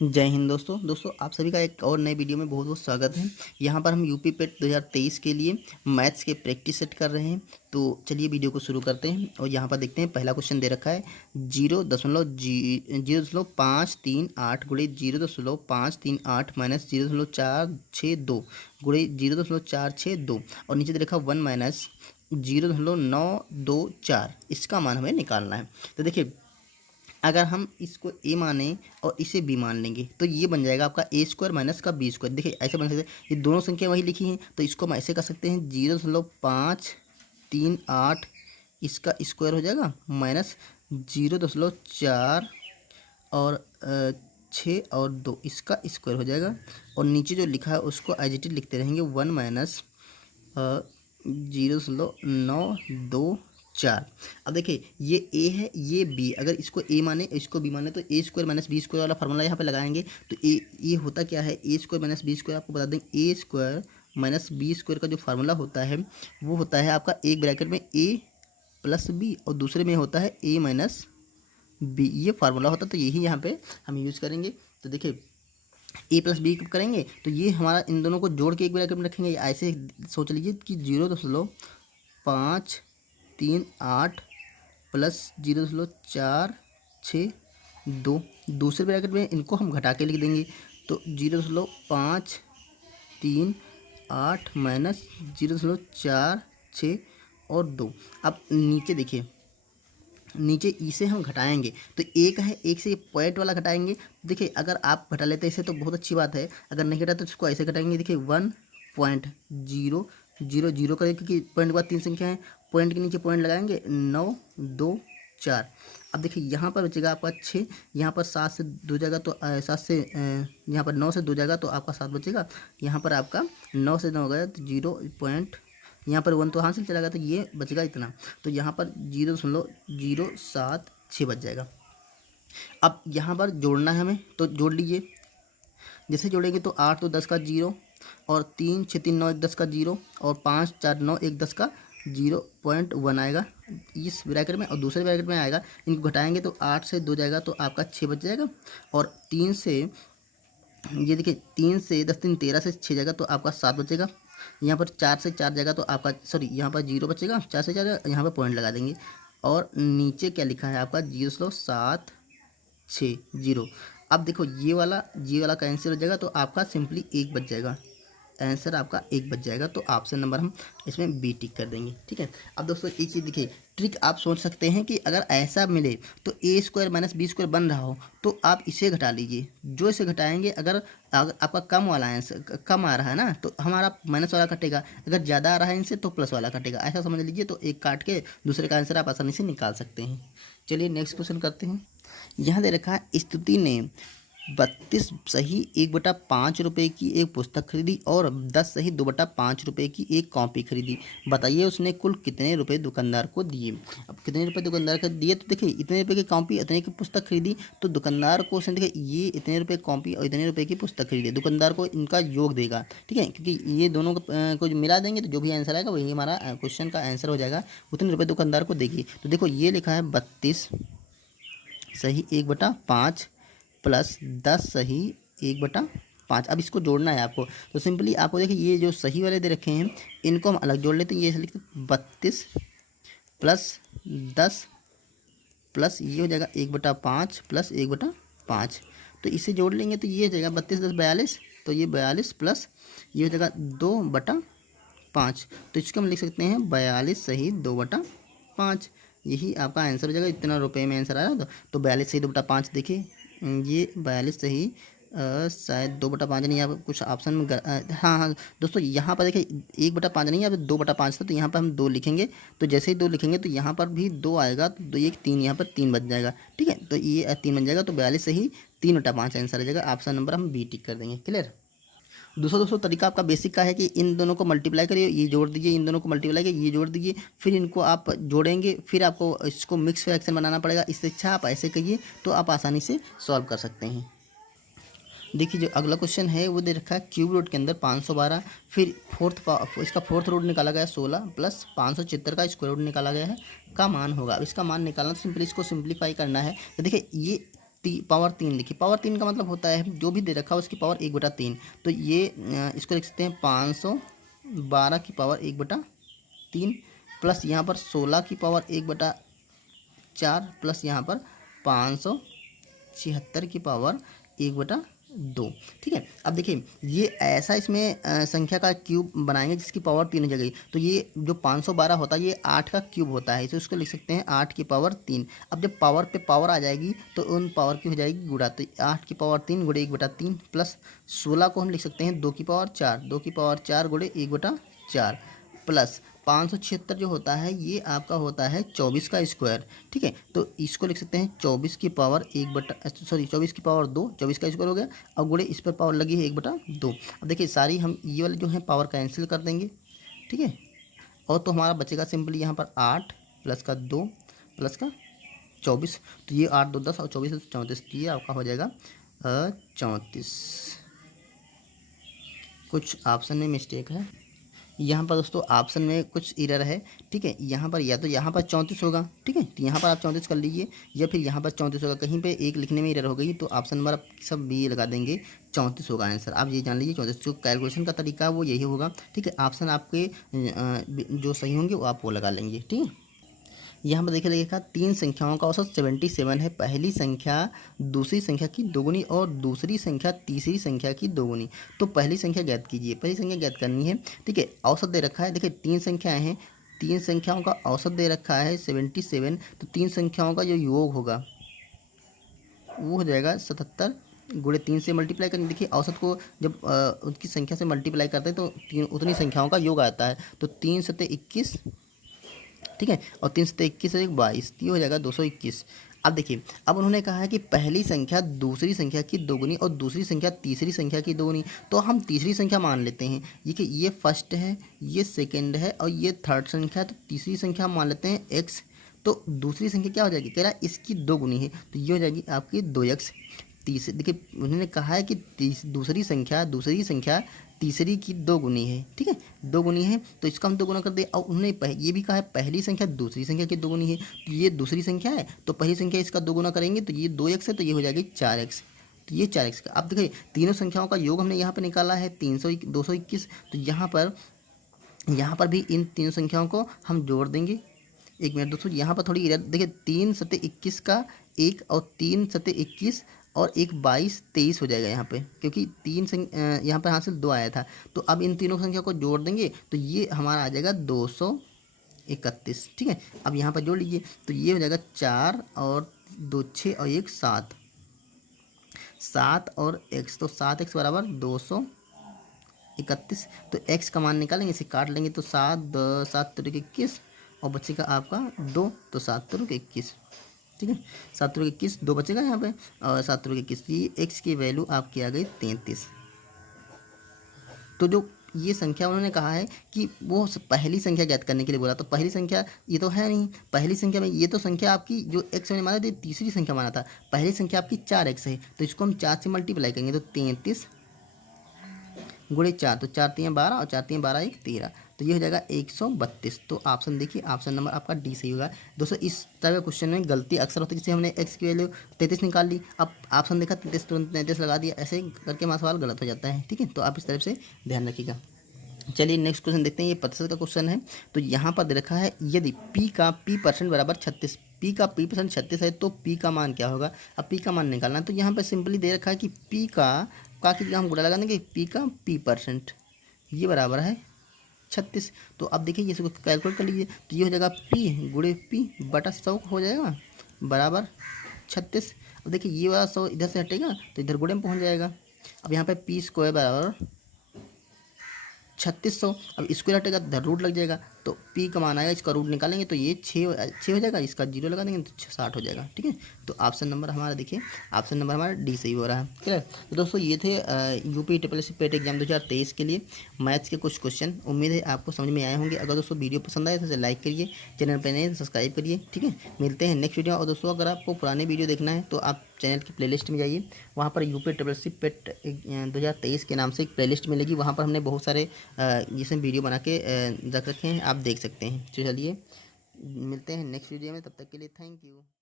जय हिंद दोस्तों आप सभी का एक और नए वीडियो में बहुत बहुत स्वागत है। यहाँ पर हम यूपी पेट 2023 के लिए मैथ्स के प्रैक्टिस सेट कर रहे हैं। तो चलिए वीडियो को शुरू करते हैं और यहाँ पर देखते हैं। पहला क्वेश्चन दे रखा है 0.538 गुणे 0.538 माइनस 0.462 गुणे 0.462 और नीचे दे रखा 1 माइनस 0.924। इसका मान हमें निकालना है। तो देखिए, अगर हम इसको ए माने और इसे बी मान लेंगे तो ये बन जाएगा आपका ए स्क्वायर माइनस का बी स्क्वायर। देखिए ऐसे बन सकते हैं, ये दोनों संख्या वही लिखी हैं तो इसको हम ऐसे कर सकते हैं 0.538 इसका स्क्वायर हो जाएगा माइनस 0.4 और 6 और 2 इसका स्क्वायर हो जाएगा। और नीचे जो लिखा है उसको एज इट इज लिखते रहेंगे 1 माइनस 0.924। अब देखिए, ये ए है ये बी, अगर इसको ए माने इसको बी माने तो ए स्क्वायर माइनस बी स्क्वायर वाला फार्मूला यहाँ पे लगाएंगे। तो ये होता क्या है, ए स्क्वायर माइनस बी स्क्वायर आपको बता दें, ए स्क्वायर माइनस बी स्क्वायर का जो फार्मूला होता है वो होता है आपका एक ब्रैकेट में ए प्लस बी और दूसरे में होता है ए माइनस बी। ये फार्मूला होता है तो यही यहाँ पे हम यूज़ करेंगे। तो देखिए, ए प्लस बी कब करेंगे तो ये हमारा इन दोनों को जोड़ के एक ब्रैकेट में रखेंगे। ऐसे सोच लीजिए कि 0.538 प्लस 0.462, दूसरे ब्रैकेट में इनको हम घटा के लिख देंगे। तो 0.538 माइनस 0.46 और 2। अब नीचे देखिए, नीचे ई से हम घटाएंगे तो एक है, एक से ये पॉइंट वाला घटाएंगे। देखिए, अगर आप घटा लेते हैं इसे तो बहुत अच्छी बात है, अगर नहीं घटा तो इसको ऐसे घटाएंगे। देखिए 1.000 करेंगे क्योंकि पॉइंट के बाद 3 संख्या है, पॉइंट के नीचे पॉइंट लगाएंगे 9 2 4। अब देखिए यहाँ पर बचेगा आपका 6, यहाँ पर 7 से 2 जाएगा तो 7 से यहाँ पर 9 से 2 जाएगा तो आपका 7 बचेगा। यहाँ पर आपका 9 से 9 गया तो 0. यहाँ पर 1 तो हासिल चला गया तो ये बचेगा इतना। तो यहाँ पर 0.076 बच जाएगा। अब यहाँ पर जोड़ना है हमें तो जोड़ लीजिए। जैसे जोड़ेंगे तो 8 तो 10 का 0 और 3 6 3 9 1 10 का 0 और 5 4 9 1 10 का 0.1 आएगा इस ब्रैकेट में। और दूसरे ब्रैकेट में आएगा, इनको घटाएंगे तो 8 से 2 जाएगा तो आपका 6 बच जाएगा। और 3 से ये देखिए 3 से 10 3 13 से 6 जाएगा तो आपका 7 बचेगा। यहाँ पर 4 से 4 जाएगा तो आपका यहाँ पर 0 बचेगा, 4 से 4 यहाँ पर पॉइंट लगा देंगे। और नीचे क्या लिखा है आपका 0.760। अब देखो ये वाला कैंसिल हो जाएगा तो आपका सिंपली 1 बच जाएगा, आंसर आपका 1 बच जाएगा। तो ऑप्शन नंबर हम इसमें बी टिक कर देंगे। ठीक है। अब दोस्तों एक चीज़ देखिए, ट्रिक आप सोच सकते हैं कि अगर ऐसा मिले तो ए स्क्वायर माइनस बी स्क्वायर बन रहा हो तो आप इसे घटा लीजिए। जो इसे घटाएंगे, अगर आपका कम वाला आंसर कम आ रहा है ना तो हमारा माइनस वाला कटेगा, अगर ज़्यादा आ रहा है इनसे तो प्लस वाला कटेगा। ऐसा समझ लीजिए। तो एक काट के दूसरे का आंसर आप आसानी से निकाल सकते हैं। चलिए नेक्स्ट क्वेश्चन करते हैं। यहाँ दे रखा है स्तुति ने 32 सही 1/5 रुपये की एक पुस्तक खरीदी और 10 सही 2/5 रुपये की एक कॉपी खरीदी। बताइए उसने कुल कितने रुपए दुकानदार को दिए। अब कितने रुपए दुकानदार को दिए तो देखिए, इतने रुपए की कॉपी इतने की पुस्तक खरीदी तो दुकानदार को उसने देखिए ये इतने रुपए कॉपी और इतने रुपए की पुस्तक खरीदी, दुकानदार को इनका योग देगा। ठीक है, क्योंकि ये दोनों को जो मिला देंगे तो जो भी आंसर आएगा वही हमारा क्वेश्चन का आंसर हो जाएगा। उतने रुपये दुकानदार को देगी। तो देखो ये लिखा है 32 सही 1/5 प्लस 10 सही 1/5। अब इसको जोड़ना है आपको। तो सिंपली आपको देखिए, ये जो सही वाले दे रखे हैं इनको हम अलग जोड़ लेते हैं। ये ऐसे लिखते 32 प्लस 10 प्लस ये हो जाएगा 1/5 प्लस 1/5। तो इसे जोड़ लेंगे तो ये हो जाएगा 32 10 42, तो ये 42 प्लस ये हो जाएगा 2/5। तो इसको हम लिख सकते हैं 42 सही 2/5। यही आपका आंसर हो जाएगा। इतना रुपए में आंसर आया तो 42 सही 2/5। देखिए ये 42 सही शायद 2/5 नहीं, यहाँ पर कुछ ऑप्शन में हाँ हाँ दोस्तों, यहाँ पर देखिए 1/5 नहीं, यहाँ पर 2/5 था तो यहाँ पर हम 2 लिखेंगे। तो जैसे ही 2 लिखेंगे तो यहाँ पर भी 2 आएगा तो 2 1 3, यहाँ पर 3 बच जाएगा। ठीक है, तो ये 3 बन जाएगा। तो 42 सही 3/5 आंसर आ जाएगा। ऑप्शन नंबर हम बी टिक कर देंगे। क्लियर। दोस्तों तरीका आपका बेसिक का है कि इन दोनों को मल्टीप्लाई करिए, ये जोड़ दीजिए, इन दोनों को मल्टीप्लाई करिए, ये जोड़ दीजिए, फिर इनको आप जोड़ेंगे, फिर आपको इसको मिक्स फ्रैक्शन बनाना पड़ेगा। इससे अच्छा आप ऐसे करिए तो आप आसानी से सॉल्व कर सकते हैं। देखिए जो अगला क्वेश्चन है वो दे रखा है क्यूब रूट के अंदर 512, फिर इसका फोर्थ रूट निकाला गया 16 प्लस 576 का स्क्वायर रूट निकाला गया है का मान होगा। अब इसका मान निकालना तो सिंपली इसको सिंप्लीफाई करना है। तो देखिए ये पावर 3 लिखिए। पावर 3 का मतलब होता है जो भी दे रखा है उसकी पावर 1/3। तो ये इसको लिख सकते हैं 512 की पावर 1/3 प्लस यहाँ पर 16 की पावर 1/4 प्लस यहाँ पर 576 की पावर 1/2। ठीक है। अब देखिए ये ऐसा इसमें संख्या का क्यूब बनाएंगे जिसकी पावर 3 हो जाएगी। तो ये जो 512 होता है ये 8 का क्यूब होता है, इसे उसको लिख सकते हैं 8 की पावर 3। अब जब पावर पे पावर आ जाएगी तो उन पावर की हो जाएगी गुणा। तो 8 की पावर 3 गुणे 1/3 प्लस 16 को हम लिख सकते हैं 2 की पावर 4, 2 की पावर 4 गुणे 1/4 प्लस 576 जो होता है ये आपका होता है 24 का स्क्वायर। ठीक है। तो इसको लिख सकते हैं 24 की पावर 24 की पावर 2, 24 का स्क्वायर हो गया और गुणे इस पर पावर लगी है 1/2। अब देखिए सारी हम ये वाले जो है पावर कैंसिल कर देंगे। ठीक है। और तो हमारा बचेगा सिंपली यहाँ पर 8 प्लस का 2 प्लस का 24। तो ये 8 2 10 और 24 34, तो ये आपका हो जाएगा 34। कुछ ऑप्शन में मिस्टेक है यहाँ पर दोस्तों, ऑप्शन में कुछ एरर है। ठीक है। यहाँ पर या तो यहाँ पर 34 होगा। ठीक है। तो यहाँ पर आप 34 कर लीजिए या फिर यहाँ पर 34 होगा। कहीं पे एक लिखने में एरर हो गई तो ऑप्शन नंबर आप सब बी लगा देंगे, 34 होगा आंसर। आप ये जान लीजिए 34 जो कैलकुलेशन का तरीका वो यही होगा। ठीक है। ऑप्शन आपके जो सही होंगे वो आप वो लगा लेंगे। ठीक है। यहाँ पर देखिए लिखा 3 संख्याओं का औसत 77 है। पहली संख्या दूसरी संख्या की दोगुनी और दूसरी संख्या तीसरी संख्या की दोगुनी। तो पहली संख्या ज्ञात कीजिए। पहली संख्या ज्ञात करनी है। ठीक है। औसत दे रखा है, देखिए 3 संख्याएं हैं, 3 संख्याओं का औसत दे रखा है 77। तो 3 संख्याओं का जो योग होगा वो हो जाएगा 77 गुणे 3 से मल्टीप्लाई करेंगे। देखिए औसत को जब उसकी संख्या से मल्टीप्लाई करते हैं तो 3 उतनी संख्याओं का योग आता है। तो 3 सत्ते 21। ठीक है। और 3 सत्ते 21 और 22, ये हो जाएगा 221। अब देखिए अब उन्होंने कहा है कि पहली संख्या दूसरी संख्या की दोगुनी और दूसरी संख्या तीसरी संख्या की दोगुनी। तो हम तीसरी संख्या मान लेते हैं। ये कि ये फर्स्ट है, ये सेकंड है और ये थर्ड संख्या है। तो तीसरी संख्या हम मान लेते हैं x। तो दूसरी संख्या क्या हो जाएगी, कह रहा है इसकी दोगुनी है तो ये हो जाएगी आपकी 2x। देखिए उन्होंने कहा है कि दूसरी संख्या तीसरी की दोगुनी है। ठीक है। दोगुनी है तो इसका हम दोगुना कर दे। और उन्होंने ये भी कहा है पहली संख्या दूसरी संख्या की दोगुनी है। तो ये दूसरी संख्या है तो पहली संख्या इसका दोगुना करेंगे तो ये 2x है तो ये हो जाएगी 4x। तो ये 4x का। अब देखिए तीनों संख्याओं का योग हमने यहाँ पर निकाला है 221। तो यहाँ पर भी इन तीनों संख्याओं को हम जोड़ देंगे। एक मिनट दोस्तों, यहाँ पर थोड़ी एरर देखिए, 3 सत्ते 21 का 1 और 3 सत्ते 21 और 1 22 23 हो जाएगा यहाँ पे, क्योंकि यहाँ पर हासिल 2 आया था। तो अब इन तीनों संख्या को जोड़ देंगे तो ये हमारा आ जाएगा 231। ठीक है। अब यहाँ पर जोड़ लीजिए तो ये हो जाएगा 4 और 2 6 और 1 7, 7 और x, तो 7x बराबर 231। तो x का मान निकालेंगे, इसे काट लेंगे तो 7 7 3 21 और बचेगा आपका 2, तो 7 3 21। ठीक है। 7 3 21 2 बचेगा यहाँ पे और 7 3 21 की x की वैल्यू आपकी आ गई 33। तो जो ये संख्या उन्होंने कहा है कि वो पहली संख्या ज्ञात करने के लिए बोला, तो पहली संख्या ये तो है नहीं। पहली संख्या में ये तो संख्या आपकी जो x मैंने माना था तीसरी संख्या माना था। पहली संख्या आपकी 4x है तो इसको हम 4 से मल्टीप्लाई करेंगे तो 33 गुणे 4, तो 4 3 12 और 4 3 12 1 13, तो ये हो जाएगा 132। तो ऑप्शन देखिए, ऑप्शन नंबर आपका डी सही होगा। दोस्तों इस तरह के क्वेश्चन में गलती अक्सर होती है, जैसे हमने x की वैल्यू 33 निकाल ली, अब ऑप्शन देखा 33 तुरंत 33 लगा दिया, ऐसे करके हमारा सवाल गलत हो जाता है। ठीक है। तो आप इस तरफ से ध्यान रखिएगा। चलिए नेक्स्ट क्वेश्चन देखते हैं। ये प्रतिशत का क्वेश्चन है। तो यहाँ पर दे रखा है यदि p का p% बराबर 36, p का p% 36 है तो p का मान क्या होगा। अब p का मान निकालना है तो यहाँ पर सिंपली दे रखा है कि p का की हम गुणा लगा देंगे, p का p% ये बराबर है 36। तो अब देखिए ये इसको कैलकुलेट कर लीजिए तो ये हो जाएगा p गुणे p बटा 100 हो जाएगा बराबर 36। अब देखिए ये वाला 100 इधर से हटेगा तो इधर गुणे में पहुँच जाएगा। अब यहाँ पे p स्क्वायर बराबर 3600, अब स्क्वायर हटेगा तो रूट लग जाएगा तो p का मान आएगा, इसका रूट निकालेंगे तो ये 6 हो जाएगा, इसका 0 लगा देंगे तो 60 हो जाएगा। ठीक है। तो ऑप्शन नंबर हमारा देखिए, ऑप्शन नंबर हमारा डी सही हो रहा है। क्लियर। तो दोस्तों ये थे यूपी SSC पेट एग्जाम 2023 के लिए मैथ्स के कुछ क्वेश्चन। उम्मीद है आपको समझ में आए होंगे। अगर दोस्तों वीडियो पसंद आए तो इसे लाइक करिए, चैनल पर नए सब्सक्राइब करिए। ठीक है। मिलते हैं नेक्स्ट वीडियो। और दोस्तों अगर आपको पुराने वीडियो देखना है तो आप चैनल की प्लेलिस्ट में जाइए, वहाँ पर यूपी SSC पेट 2023 के नाम से एक प्लेलिस्ट मिलेगी। वहाँ पर हमने बहुत सारे जैसे वीडियो बना के रख रखे हैं, आप देख सकते हैं। तो चलिए मिलते हैं नेक्स्ट वीडियो में, तब तक के लिए थैंक यू।